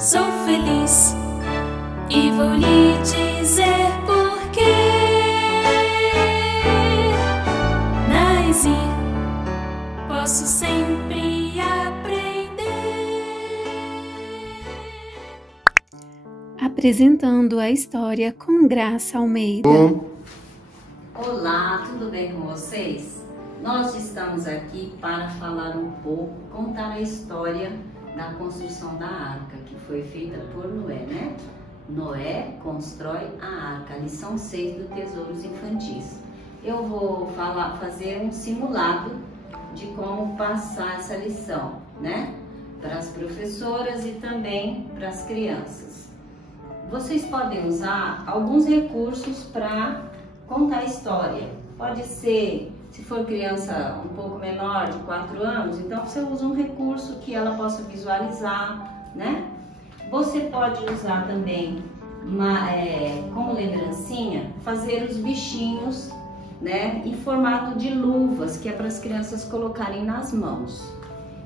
sou feliz e vou lhe dizer porquê. Nasci, posso sempre aprender. Apresentando a história com Graça Almeida. Olá, tudo bem com vocês? Nós estamos aqui para falar um pouco, contar a história da construção da arca, que foi feita por Noé, né? Noé constrói a arca, lição 6 do Tesouros Infantis. Eu vou fazer um simulado de como passar essa lição, né? Para as professoras e também para as crianças. Vocês podem usar alguns recursos para contar a história. Pode ser, se for criança um pouco menor, de 4 anos, então você usa um recurso que ela possa visualizar, né? Você pode usar também, como lembrancinha, fazer os bichinhos, né? Em formato de luvas, que é para as crianças colocarem nas mãos.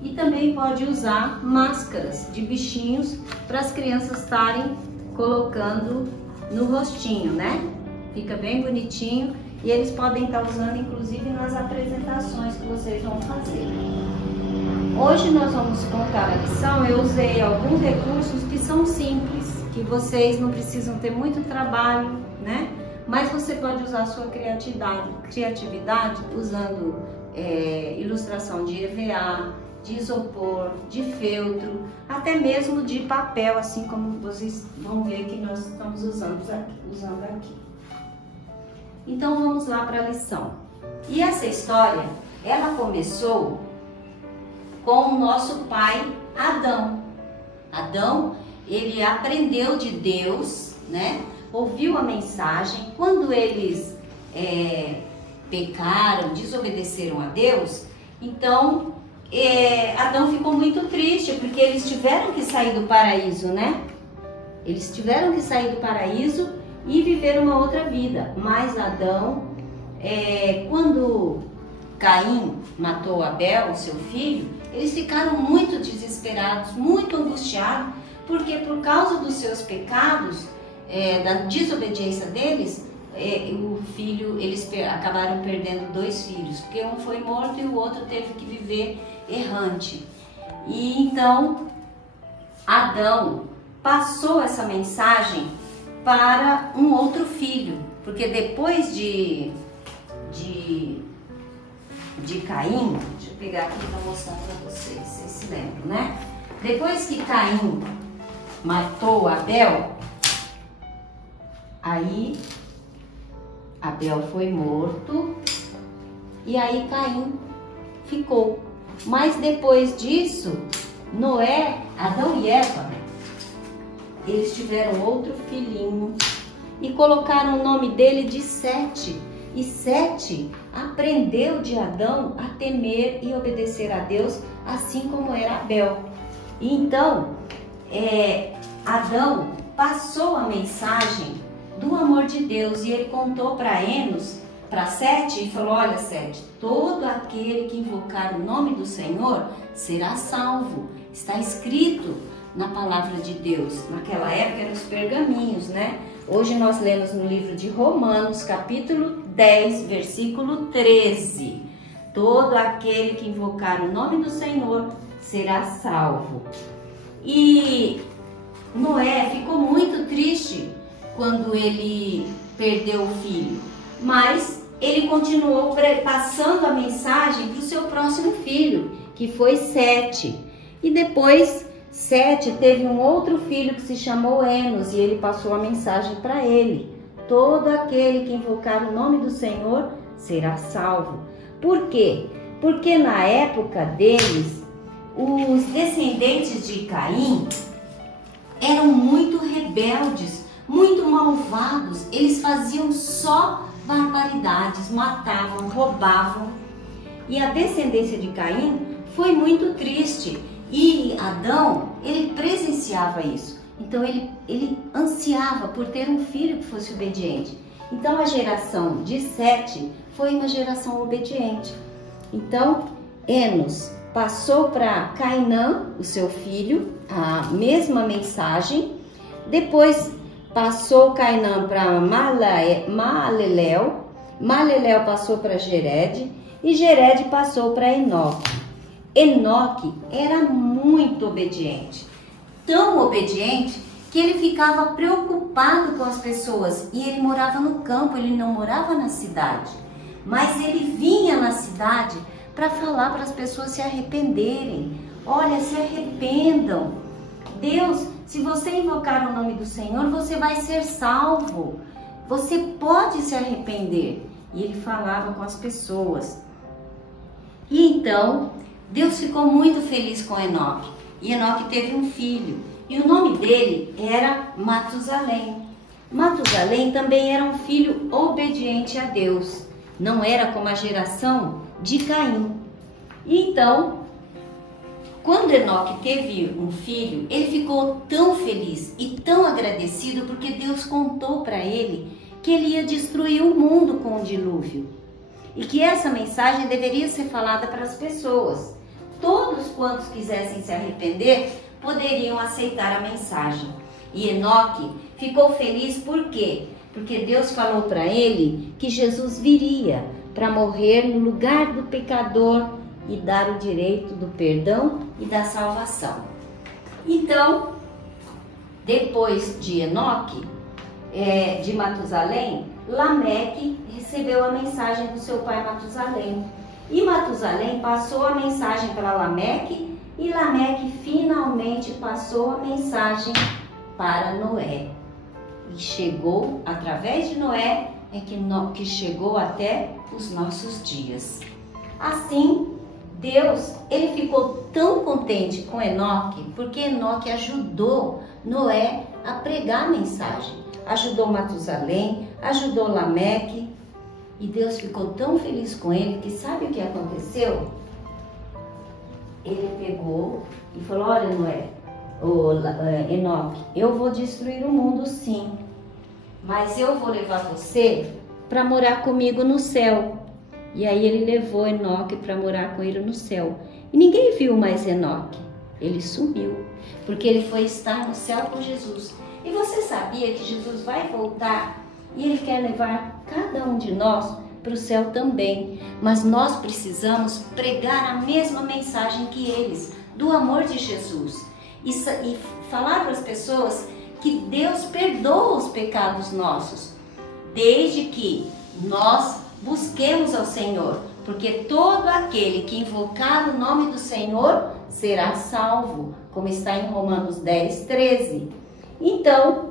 E também pode usar máscaras de bichinhos para as crianças estarem colocando no rostinho, né? Fica bem bonitinho e eles podem estar usando inclusive nas apresentações que vocês vão fazer. Hoje nós vamos contar a lição. Eu usei alguns recursos que são simples, que vocês não precisam ter muito trabalho, né? Mas você pode usar a sua criatividade usando ilustração de EVA, de isopor, de feltro, até mesmo de papel, assim como vocês vão ver que nós estamos usando aqui. Então vamos lá para a lição. E essa história, ela começou com o nosso pai Adão. Adão, ele aprendeu de Deus, né? Ouviu a mensagem. Quando eles pecaram, desobedeceram a Deus, então Adão ficou muito triste, porque eles tiveram que sair do paraíso, né? Eles tiveram que sair do paraíso e viver uma outra vida. Mas Adão, quando Caim matou Abel, seu filho, eles ficaram muito desesperados, muito angustiados, porque por causa dos seus pecados, da desobediência deles, eles acabaram perdendo 2 filhos, porque um foi morto e o outro teve que viver errante. E então Adão passou essa mensagem para um outro filho, porque depois de Caim, deixa eu pegar aqui para mostrar para vocês se lembram, né? Depois que Caim matou Abel, aí Abel foi morto e aí Caim ficou. Mas depois disso, Noé, Adão e Eva, eles tiveram outro filhinho e colocaram o nome dele de Sete. E Sete aprendeu de Adão a temer e obedecer a Deus, assim como era Abel. E então, Adão passou a mensagem do amor de Deus e ele contou para Sete e falou: olha, Sete, todo aquele que invocar o nome do Senhor será salvo. Está escrito na palavra de Deus. Naquela época eram os pergaminhos, né? Hoje nós lemos no livro de Romanos, capítulo 10, versículo 13. Todo aquele que invocar o nome do Senhor será salvo. E Noé ficou muito triste quando ele perdeu o filho, mas ele continuou passando a mensagem para o seu próximo filho, que foi Sete. E depois Sete teve um outro filho que se chamou Enos e ele passou a mensagem para ele: todo aquele que invocar o nome do Senhor será salvo. Por quê? Porque na época deles, os descendentes de Caim eram muito rebeldes, muito malvados. Eles faziam só barbaridades, matavam, roubavam. E a descendência de Caim foi muito triste. E Adão, ele presenciava isso. Então ele ansiava por ter um filho que fosse obediente. Então a geração de Sete foi uma geração obediente. Então Enos passou para Cainã, o seu filho, a mesma mensagem. Depois passou Cainã para Maalalel, Maalalel passou para Jered e Jered passou para Enoque. Enoque era muito obediente, tão obediente que ele ficava preocupado com as pessoas, e ele morava no campo, ele não morava na cidade, mas ele vinha na cidade para falar para as pessoas se arrependerem. Olha, se arrependam. Deus, se você invocar o nome do Senhor, você vai ser salvo. Você pode se arrepender. E ele falava com as pessoas. E então, Deus ficou muito feliz com Enoque. E Enoque teve um filho. E o nome dele era Matusalém. Matusalém também era um filho obediente a Deus. Não era como a geração de Caim. E então, quando Enoque teve um filho, ele ficou tão feliz e tão agradecido porque Deus contou para ele que ele ia destruir o mundo com o dilúvio. E que essa mensagem deveria ser falada para as pessoas. Todos quantos quisessem se arrepender poderiam aceitar a mensagem. E Enoque ficou feliz por quê? Porque Deus falou para ele que Jesus viria para morrer no lugar do pecador e dar o direito do perdão e da salvação. Então, depois de Enoque, de Matusalém, Lameque recebeu a mensagem do seu pai Matusalém. E Matusalém passou a mensagem para Lameque, e Lameque finalmente passou a mensagem para Noé. E chegou, através de Noé, que chegou até os nossos dias. Assim, Deus, ele ficou tão contente com Enoque, porque Enoque ajudou Noé a pregar a mensagem. Ajudou Matusalém, ajudou Lameque. E Deus ficou tão feliz com ele que sabe o que aconteceu? Ele pegou e falou: olha, Noé, Enoque, eu vou destruir o mundo sim, mas eu vou levar você para morar comigo no céu. E aí ele levou Enoque para morar com ele no céu. E ninguém viu mais Enoque. Ele sumiu, porque ele foi estar no céu com Jesus. E você sabia que Jesus vai voltar e ele quer levar cada um de nós para o céu também. Mas nós precisamos pregar a mesma mensagem que eles, do amor de Jesus. E falar para as pessoas que Deus perdoa os pecados nossos, desde que nós busquemos ao Senhor, porque todo aquele que invocar o nome do Senhor será salvo, como está em Romanos 10, 13. Então,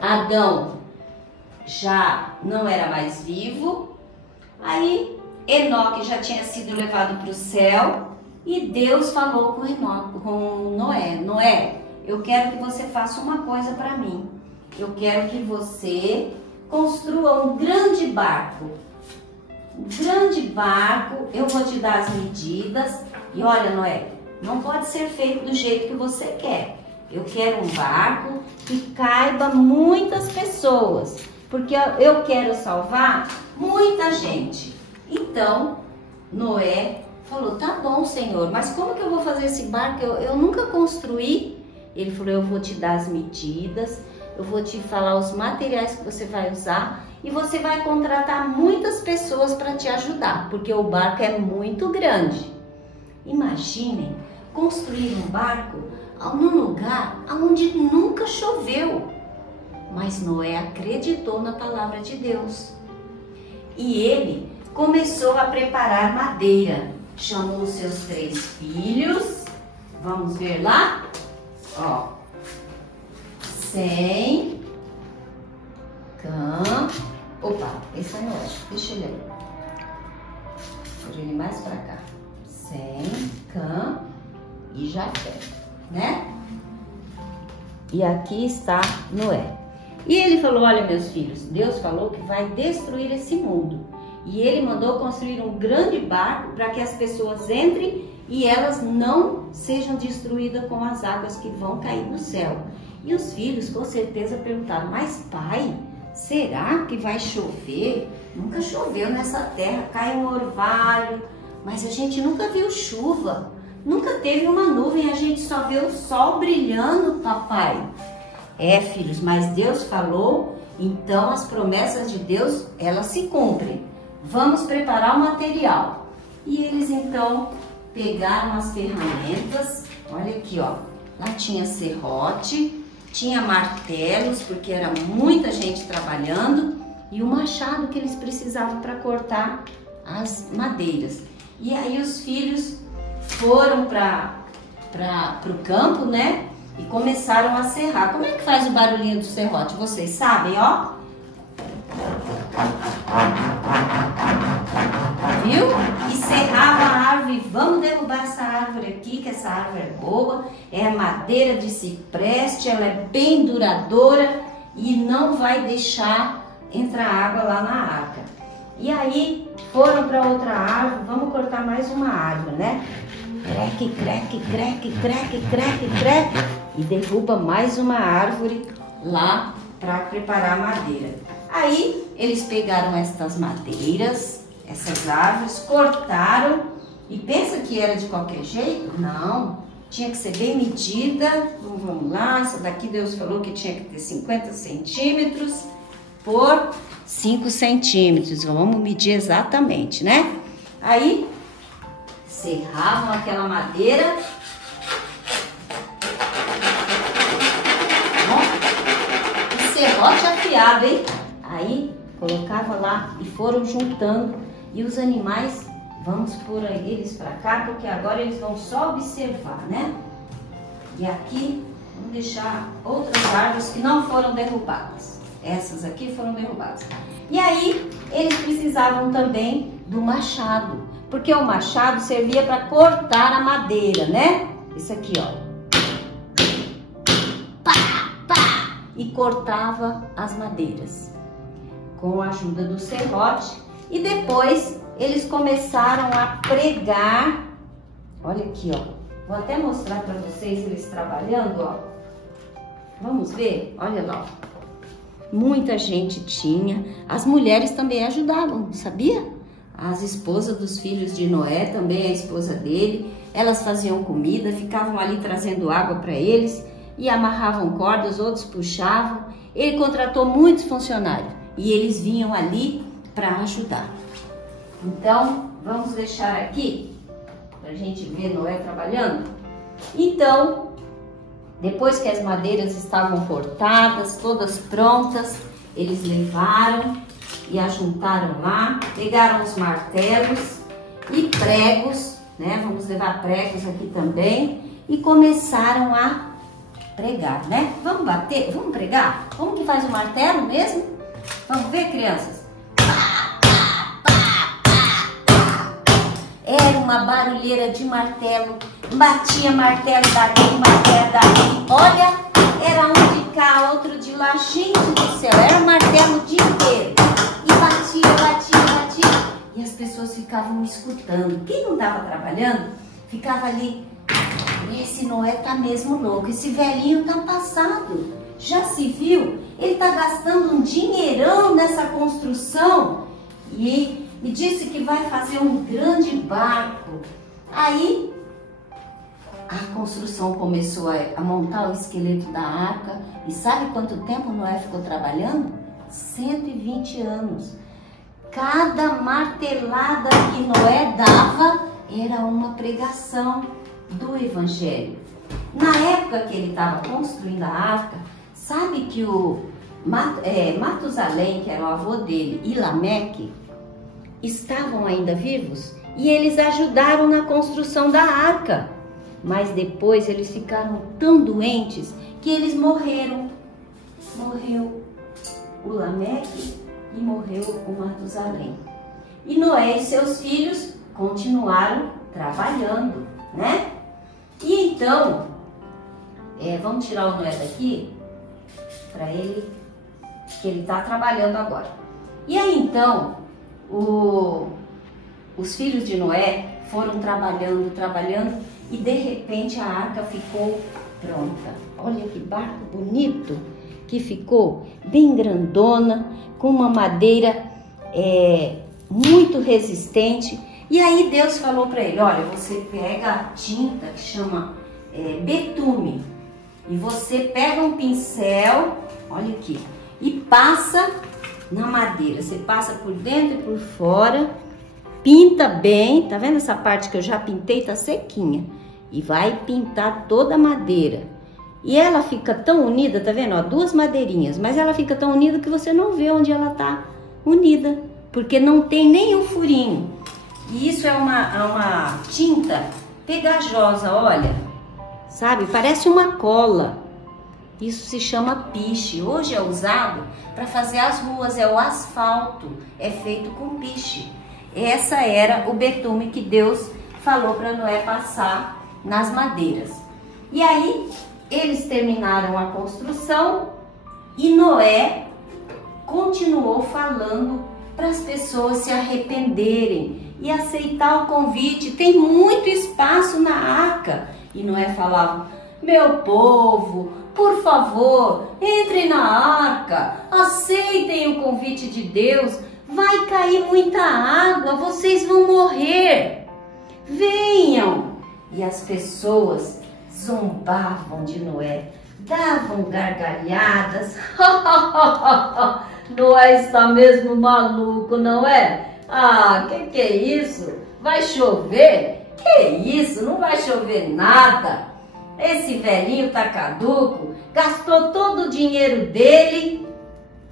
Adão já não era mais vivo, aí Enoque já tinha sido levado para o céu, e Deus falou com Noé: Noé, eu quero que você faça uma coisa para mim. Eu quero que você construa um grande barco. Um grande barco, eu vou te dar as medidas. E olha, Noé, não pode ser feito do jeito que você quer. Eu quero um barco que caiba muitas pessoas, porque eu quero salvar muita gente. Então, Noé falou: tá bom, Senhor, mas como que eu vou fazer esse barco? Eu nunca construí. Ele falou: eu vou te dar as medidas, eu vou te falar os materiais que você vai usar e você vai contratar muitas pessoas para te ajudar, porque o barco é muito grande. Imaginem construir um barco num lugar onde nunca choveu. Mas Noé acreditou na palavra de Deus. E ele começou a preparar madeira. Chamou os seus 3 filhos. Vamos ver lá? Ó. Sem, Cã. Opa, esse é Noé. Deixa ele aí. Vou ele mais pra cá. Sem, Cã e Jafé, né? E aqui está Noé. E ele falou: olha, meus filhos, Deus falou que vai destruir esse mundo. E ele mandou construir um grande barco para que as pessoas entrem e elas não sejam destruídas com as águas que vão cair do céu. E os filhos com certeza perguntaram: mas pai, será que vai chover? Nunca choveu nessa terra, cai um orvalho, mas a gente nunca viu chuva. Nunca teve uma nuvem, a gente só vê o sol brilhando, papai. É, filhos, mas Deus falou, então as promessas de Deus, elas se cumprem. Vamos preparar o material. E eles então pegaram as ferramentas, olha aqui, ó. Lá tinha serrote, tinha martelos, porque era muita gente trabalhando, e o machado que eles precisavam para cortar as madeiras. E aí os filhos foram para o campo, né? E começaram a serrar. Como é que faz o barulhinho do serrote? Vocês sabem, ó? Viu? E serrava a árvore. Vamos derrubar essa árvore aqui, que essa árvore é boa. É madeira de cipreste, ela é bem duradoura e não vai deixar entrar água lá na arca. E aí foram para outra árvore. Vamos cortar mais uma árvore, né? Creque, creque, creque, creque, creque, creque. E derruba mais uma árvore lá para preparar a madeira. Aí eles pegaram estas madeiras, essas árvores, cortaram e pensa que era de qualquer jeito? Não, tinha que ser bem medida. Então, vamos lá, essa daqui Deus falou que tinha que ter 50 centímetros por 5 centímetros. Vamos medir exatamente, né? Aí serravam aquela madeira. Serrote afiado, hein? Aí colocava lá e foram juntando. E os animais, vamos pôr eles para cá, porque agora eles vão só observar, né? E aqui, vamos deixar outras árvores que não foram derrubadas. Essas aqui foram derrubadas. E aí, eles precisavam também do machado, porque o machado servia para cortar a madeira, né? Isso aqui, ó. E cortava as madeiras com a ajuda do serrote. E depois eles começaram a pregar. Olha aqui, ó. Vou até mostrar para vocês eles trabalhando, ó. Vamos ver? Olha lá, ó. Muita gente tinha. As mulheres também ajudavam, sabia? As esposas dos filhos de Noé, também a esposa dele. Elas faziam comida, ficavam ali trazendo água para eles. E amarravam cordas, outros puxavam. Ele contratou muitos funcionários e eles vinham ali para ajudar. Então, vamos deixar aqui para a gente ver Noé trabalhando. Então, depois que as madeiras estavam cortadas, todas prontas, eles levaram e ajuntaram lá, pegaram os martelos e pregos, né? Vamos levar pregos aqui também e começaram a pregar, né? Vamos bater? Vamos pregar? Como que faz o martelo mesmo? Vamos ver, crianças? Era uma barulheira de martelo. Batia martelo daqui, martelo daqui. Olha, era um de cá, outro de lá. Gente do céu, era um martelo o dia inteiro. E batia, batia, batia. E as pessoas ficavam escutando. Quem não estava trabalhando, ficava ali. Esse Noé tá mesmo louco, esse velhinho tá passado. Já se viu? Ele tá gastando um dinheirão nessa construção e disse que vai fazer um grande barco. Aí a construção começou a montar o esqueleto da arca. E sabe quanto tempo Noé ficou trabalhando? 120 anos. Cada martelada que Noé dava era uma pregação do Evangelho. Na época que ele estava construindo a arca, sabe que o Matusalém, que era o avô dele, e Lameque, estavam ainda vivos e eles ajudaram na construção da arca. Mas depois eles ficaram tão doentes que eles morreram. Morreu o Lameque e morreu o Matusalém. E Noé e seus filhos continuaram trabalhando, né? E então, vamos tirar o Noé daqui para ele, que ele está trabalhando agora. E aí então, os filhos de Noé foram trabalhando, trabalhando e de repente a arca ficou pronta. Olha que barco bonito que ficou, bem grandona, com uma madeira muito resistente. E aí Deus falou para ele, olha, você pega a tinta que chama betume, e você pega um pincel, olha aqui, e passa na madeira. Você passa por dentro e por fora, pinta bem, tá vendo essa parte que eu já pintei? Tá sequinha. E vai pintar toda a madeira. E ela fica tão unida, tá vendo? Ó, duas madeirinhas, mas ela fica tão unida que você não vê onde ela tá unida, porque não tem nenhum furinho. E isso é uma tinta pegajosa, olha, sabe? Parece uma cola. Isso se chama piche. Hoje é usado para fazer as ruas, é o asfalto, é feito com piche. Essa era o betume que Deus falou para Noé passar nas madeiras. E aí eles terminaram a construção e Noé continuou falando para as pessoas se arrependerem e aceitar o convite. Tem muito espaço na arca. E Noé falava, meu povo, por favor, entrem na arca, aceitem o convite de Deus, vai cair muita água, vocês vão morrer, venham. E as pessoas zombavam de Noé, davam gargalhadas. Noé está mesmo maluco, não é? Ah, que é isso? Vai chover? Que isso? Não vai chover nada. Esse velhinho tá caduco, gastou todo o dinheiro dele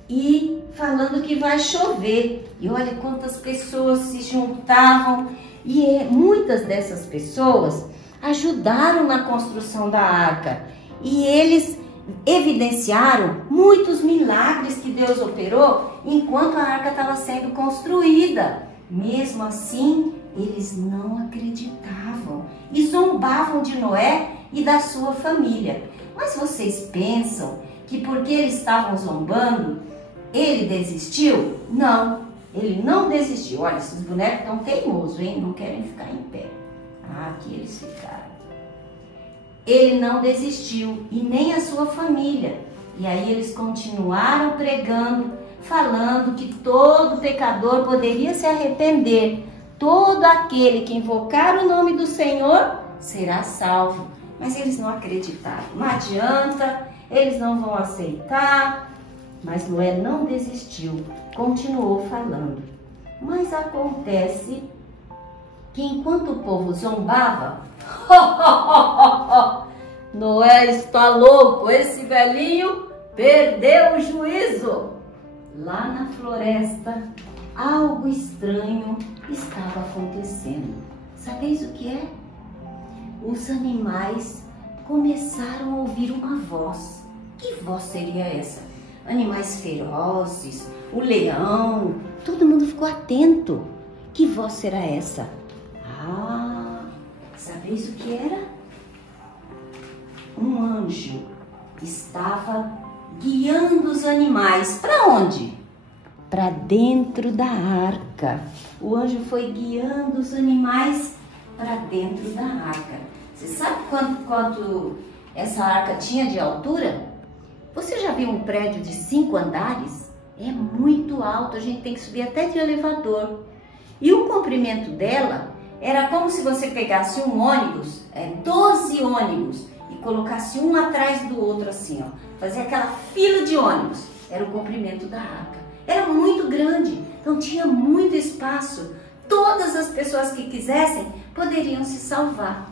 e falando que vai chover. E olha quantas pessoas se juntavam e muitas dessas pessoas ajudaram na construção da arca. E eles evidenciaram muitos milagres que Deus operou enquanto a arca estava sendo construída. Mesmo assim, eles não acreditavam e zombavam de Noé e da sua família. Mas vocês pensam que porque eles estavam zombando, ele desistiu? Não, ele não desistiu. Olha, esses bonecos estão teimosos, hein? Não querem ficar em pé. Ah, aqui eles ficaram. Ele não desistiu e nem a sua família. E aí eles continuaram pregando, falando que todo pecador poderia se arrepender. Todo aquele que invocar o nome do Senhor será salvo. Mas eles não acreditaram. Não adianta, eles não vão aceitar. Mas Noé não desistiu, continuou falando. Mas acontece que enquanto o povo zombava, Noé está louco, esse velhinho perdeu o juízo. Lá na floresta, algo estranho estava acontecendo. Sabeis o que é? Os animais começaram a ouvir uma voz. Que voz seria essa? Animais ferozes, o leão, todo mundo ficou atento. Que voz será essa? Ah, sabeis o que era? Um anjo estava guiando os animais. Para onde? Para dentro da arca. O anjo foi guiando os animais para dentro da arca. Você sabe quanto essa arca tinha de altura? Você já viu um prédio de 5 andares? É muito alto, a gente tem que subir até de elevador. E o comprimento dela era como se você pegasse um ônibus, 12 ônibus, e colocasse um atrás do outro assim, ó. Fazia aquela fila de ônibus. Era o comprimento da arca. Era muito grande, então tinha muito espaço. Todas as pessoas que quisessem poderiam se salvar,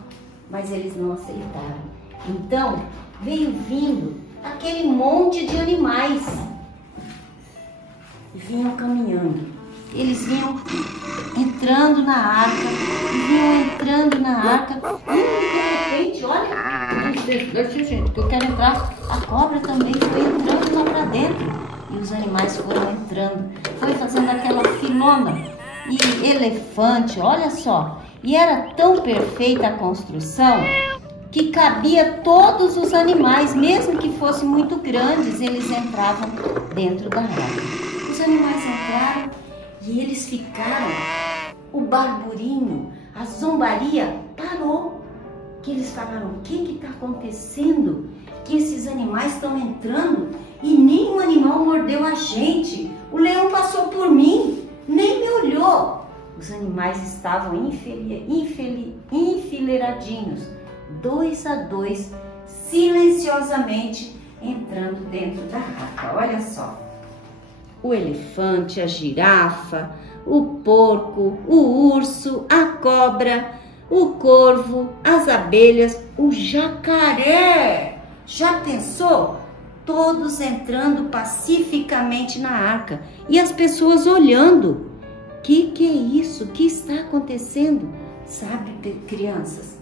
mas eles não aceitaram. Então veio vindo aquele monte de animais. Vinham caminhando. Eles vinham entrando na arca, e de repente, olha, deixa gente, eu quero entrar. A cobra também foi entrando lá para dentro. E os animais foram entrando, foi fazendo aquela filona. E elefante, olha só. E era tão perfeita a construção que cabia todos os animais, mesmo que fossem muito grandes, eles entravam dentro da arca. Os animais entraram e eles ficaram. O barburinho, a zombaria parou. Que eles falaram, o que está acontecendo? Que esses animais estão entrando e nenhum animal mordeu a gente. O leão passou por mim, nem me olhou. os animais estavam enfileiradinhos, 2 a 2, silenciosamente entrando dentro da arca. Olha só, o elefante, a girafa, o porco, o urso, a cobra, o corvo, as abelhas, o jacaré. Já pensou? Todos entrando pacificamente na arca e as pessoas olhando. Que é isso? O que está acontecendo? Sabe, crianças,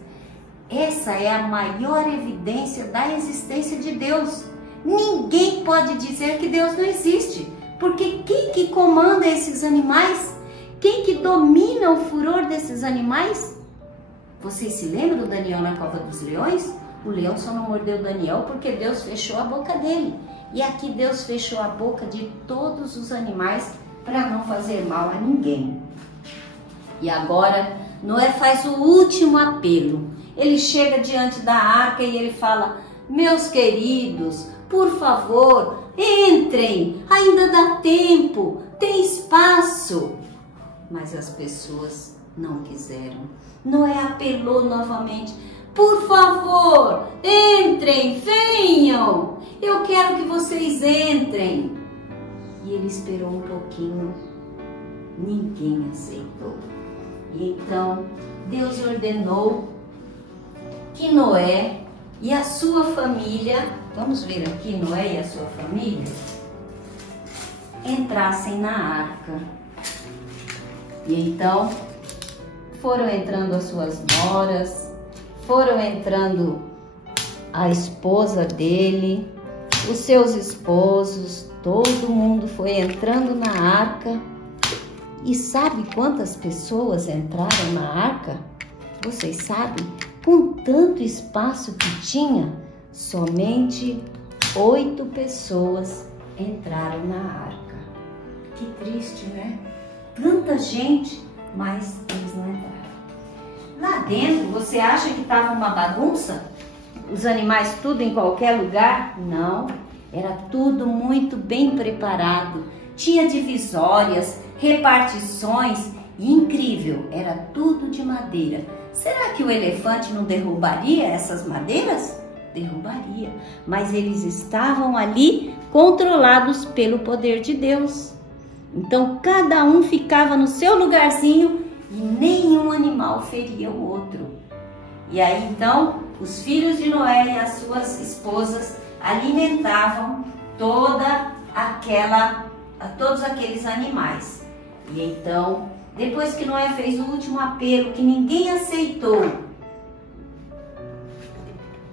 essa é a maior evidência da existência de Deus. Ninguém pode dizer que Deus não existe, porque quem que comanda esses animais? Quem que domina o furor desses animais? Vocês se lembram do Daniel na cova dos leões? O leão só não mordeu Daniel porque Deus fechou a boca dele. E aqui Deus fechou a boca de todos os animais para não fazer mal a ninguém. E agora Noé faz o último apelo. Ele chega diante da arca e ele fala: meus queridos, por favor, entrem, ainda dá tempo, tem espaço. Mas as pessoas não quiseram. Noé apelou novamente: por favor, entrem, venham, eu quero que vocês entrem. E ele esperou um pouquinho, ninguém aceitou. E então Deus ordenou que Noé e a sua família, vamos ver aqui, Noé e a sua família, entrassem na arca. E então foram entrando as suas noras, foram entrando a esposa dele, os seus esposos, todo mundo foi entrando na arca. E sabe quantas pessoas entraram na arca? Vocês sabem? Com tanto espaço que tinha, somente 8 pessoas entraram na arca. Que triste, né? Tanta gente, mas eles não entraram. Lá dentro, você acha que estava uma bagunça? Os animais tudo em qualquer lugar? Não, era tudo muito bem preparado. Tinha divisórias, repartições e incrível, era tudo de madeira. Será que o elefante não derrubaria essas madeiras? Derrubaria, mas eles estavam ali controlados pelo poder de Deus. Então cada um ficava no seu lugarzinho e nenhum animal feria o outro. E aí então os filhos de Noé e as suas esposas alimentavam todos aqueles animais. E então, depois que Noé fez o último apelo, que ninguém aceitou,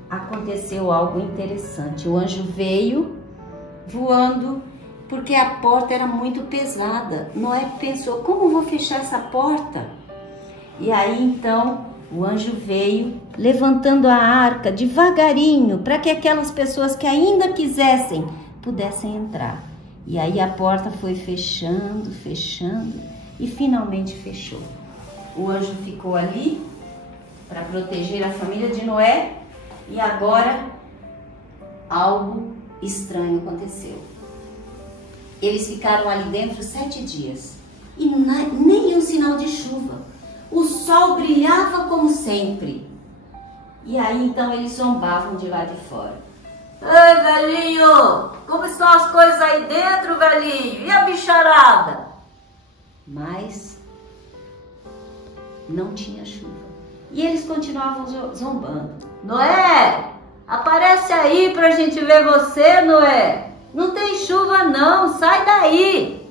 aconteceu algo interessante. O anjo veio voando porque a porta era muito pesada. Noé pensou: como vou fechar essa porta? E aí então o anjo veio levantando a arca devagarinho para que aquelas pessoas que ainda quisessem pudessem entrar. E aí a porta foi fechando, fechando e finalmente fechou. O anjo ficou ali para proteger a família de Noé e agora algo estranho aconteceu. Eles ficaram ali dentro 7 dias e nenhum sinal de chuva. O sol brilhava como sempre. E aí então eles zombavam de lá de fora. Ei, velhinho, como estão as coisas aí dentro, velhinho? E a bicharada? Mas não tinha chuva. E eles continuavam zombando. Noé, aparece aí pra gente ver você, Noé. Não tem chuva não, sai daí.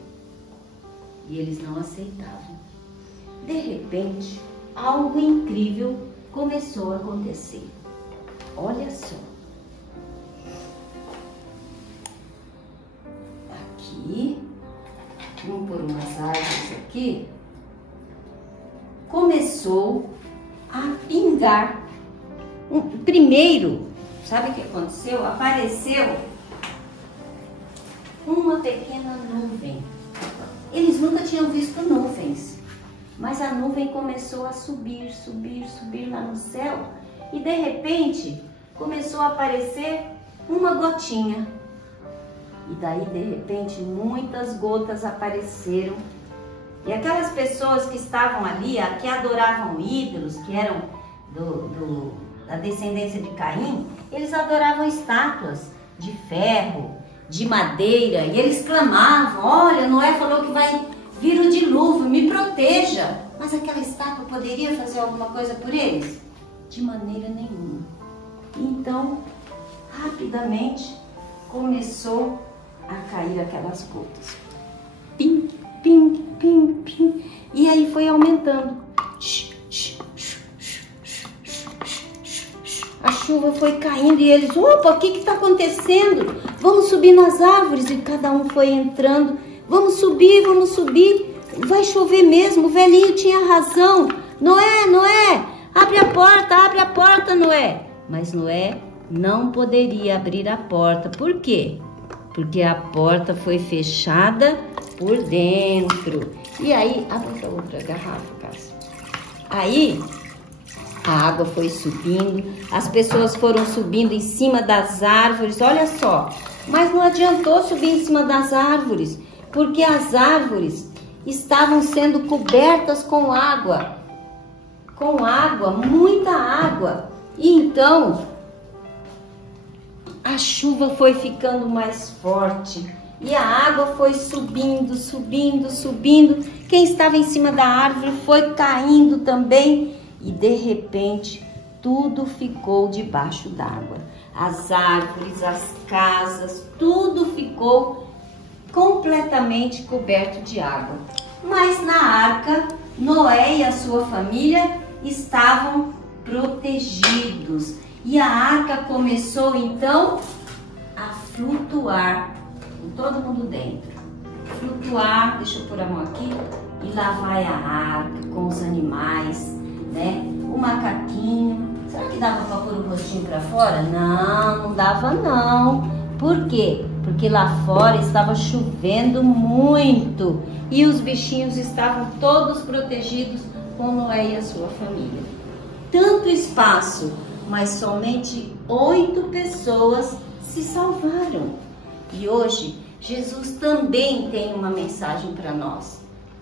E eles não aceitavam. De repente, algo incrível começou a acontecer. Olha só. Aqui, vamos pôr umas árvores aqui. Começou a pingar. Primeiro, sabe o que aconteceu? Apareceu uma pequena nuvem. Eles nunca tinham visto nuvens, mas a nuvem começou a subir, subir, subir lá no céu e de repente começou a aparecer uma gotinha. E daí de repente muitas gotas apareceram E aquelas pessoas que estavam ali, que adoravam ídolos, que eram da descendência de Caim, eles adoravam estátuas de ferro, de madeira, e eles clamavam: olha, Noé falou que vai vir o dilúvio, me proteja. Mas aquela estátua poderia fazer alguma coisa por eles? De maneira nenhuma. Então, rapidamente, começou a cair aquelas gotas. Pim, pim, pim, pim. E aí foi aumentando. A chuva foi caindo e eles: opa, o que está acontecendo? Vamos subir nas árvores. E cada um foi entrando. Vamos subir, vai chover mesmo, o velhinho tinha razão. Noé, abre a porta, Noé. Mas Noé não poderia abrir a porta. Por quê? Porque a porta foi fechada por dentro. E aí, abre a outra garrafa, Cássio. Aí, a água foi subindo, as pessoas foram subindo em cima das árvores, olha só. Mas não adiantou subir em cima das árvores, porque as árvores estavam sendo cobertas com água, muita água. E então, a chuva foi ficando mais forte e a água foi subindo. Quem estava em cima da árvore foi caindo também e de repente tudo ficou debaixo d'água. As árvores, as casas, tudo ficou completamente coberto de água. Mas na arca, Noé e a sua família estavam protegidos. E a arca começou então a flutuar, com todo mundo dentro. Flutuar, deixa eu pôr a mão aqui, e lá vai a arca com os animais, né? O macaquinho. Será que dava para pôr o rostinho para fora? Não dava não. Por quê? Porque lá fora estava chovendo muito e os bichinhos estavam todos protegidos com Noé e a sua família. Tanto espaço, mas somente 8 pessoas se salvaram. E hoje, Jesus também tem uma mensagem para nós.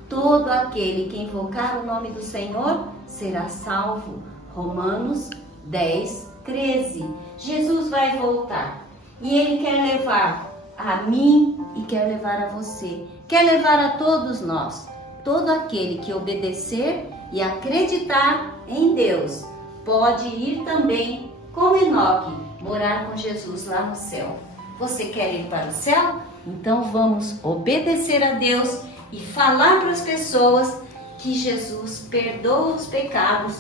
Todo aquele que invocar o nome do Senhor será salvo. Romanos 10, 13. Jesus vai voltar e Ele quer levar a mim e quer levar a você. Quer levar a todos nós. Todo aquele que obedecer e acreditar em Deus pode ir também, como Enoque, morar com Jesus lá no céu. Você quer ir para o céu? Então vamos obedecer a Deus e falar para as pessoas que Jesus perdoa os pecados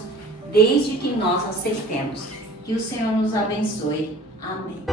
desde que nós aceitemos. Que o Senhor nos abençoe. Amém.